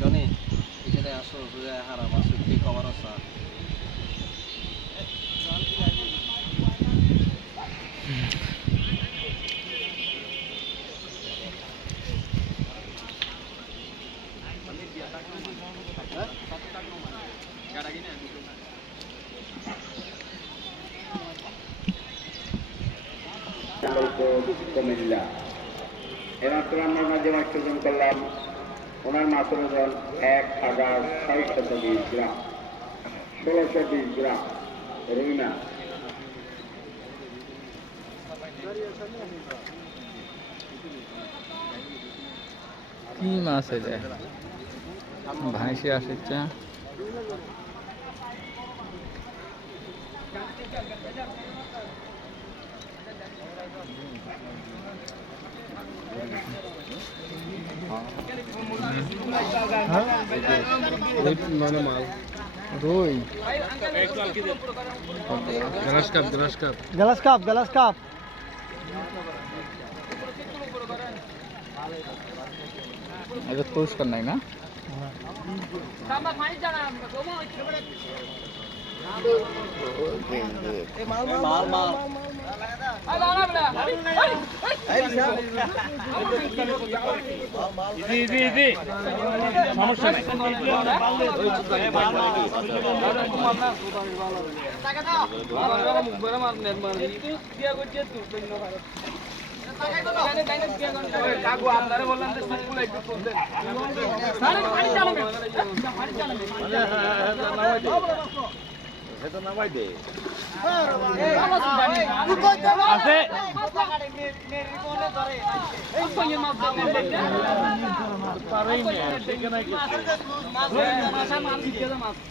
Johnny এখানে আসো হারাম আসো কি কমার আসা কুমিল্লা। এমাত্র আমরা মাঝে অংশগ্রহণ করলাম। ওনার মাত্র ওজন এক হাজার ছয়শত বিশ গ্রাম ষোলোশো বিশ গ্রাম রুইনা। কি মাছ এটা? ভাইসে আসছে मैंने माल अगर क्लोज करना है ना? माल माल এমাত্র আমরা দেখতে পাই সিট নাম্বার থার্টি ফাইভ হযরত সৈয়দ হাজি জামাল সারা তিনজন মানুষ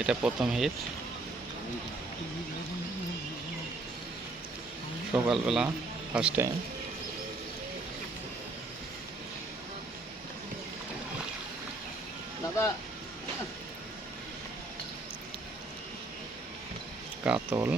এটা প্রথম হিট সকালবেলা ফার্স্ট টাইম কাতল।